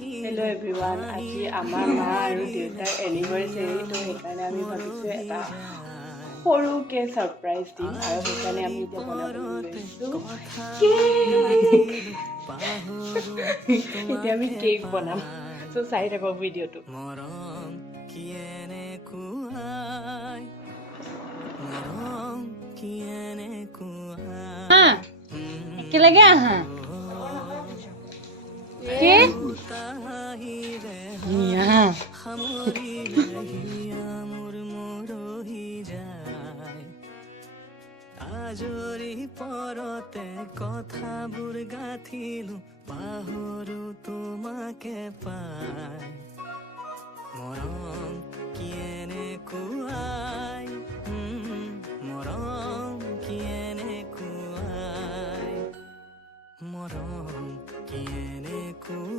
Hello' everyone, আজি আমাৰ মা আৰু দেউতাৰ এনিভাৰ্চেৰী, তো সেইকাৰণে আমি ভাবিছোঁ এটা সৰুকৈ ছাৰপ্ৰাইজ দিম আৰু সেইকাৰণে আমি এতিয়া বনাবলৈ লৈছোঁ কেক। এতিয়া আমি কেক বনাম, চ' চাই থাকক ভিডিঅ'টো। একেলগে আহা কি আজৰি পৰতে কথাবোৰ গাঁঠিলো পাহৰো তো